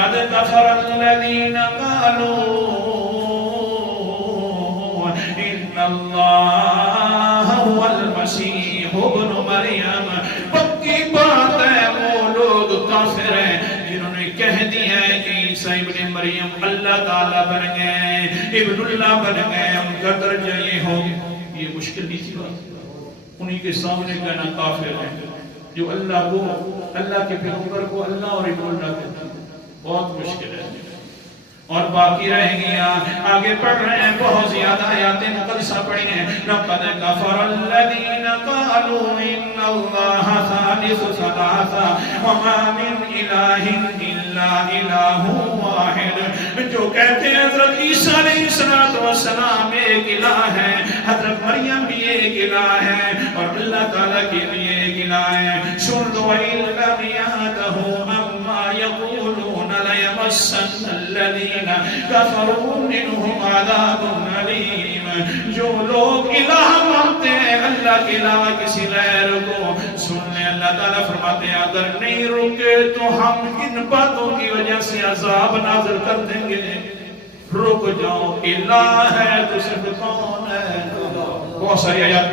قد كفر الذين قالوا إن الله هو المسيح ابن مريم. پکی بات ہے وہ لوگ کافر ہیں جنہوں نے کہہ دیا ہے کہ عیسیٰ ابن مریم اللہ تعالیٰ بن گئے، ابن اللہ بن گئے، ان کا درجہ یہ ہو گیا. یہ مشکل نہیں تھی بات، انہی کے سامنے کہنا کافر ہے جو اللہ کو، اللہ کے پیغمبر کو اللہ اور ابن اللہ کہتا ہے. بہت مشکل ہے. اور باقی رہ گیا، آگے پڑھ رہے ہیں، بہت زیادہ آیات مقدسہ پڑھی ہیں. لَقَدْ كَفَرَ الَّذِينَ قَالُوا إِنَّ اللَّهَ ثَالِثُ ثَلَاثَةٍ وَمَا مِنْ إِلَٰهٍ إِلَّا إِلَٰهٌ وَاحِدٌ. جو کہتے ہیں حضرت عیسیٰ علیہ السلام ایک الہ ہے، حضرت مریم بھی ایک الہ ہے، اور اللہ تعالیٰ کے بھی ایک الہ ہے. سن لو وَإِن لَّمْ يَنْتَهُوا عَمَّا يَقُولُونَ لَيَمَسَّنَّ الَّذِينَ كَفَرُوا مِنْهُمْ عَذَابٌ أَلِيمٌ. جو لوگ الہ مانتے ہیں اللہ کے علاوہ کسی غیر کو، سن لیں اللہ تعالیٰ فرماتے ہیں اگر نہیں رکے تو ہم ان باتوں کی وجہ سے عذاب نازل کر دیں گے. رک جاؤ، الہ ہے تو صرف کون ہے؟ بہت ساری آیات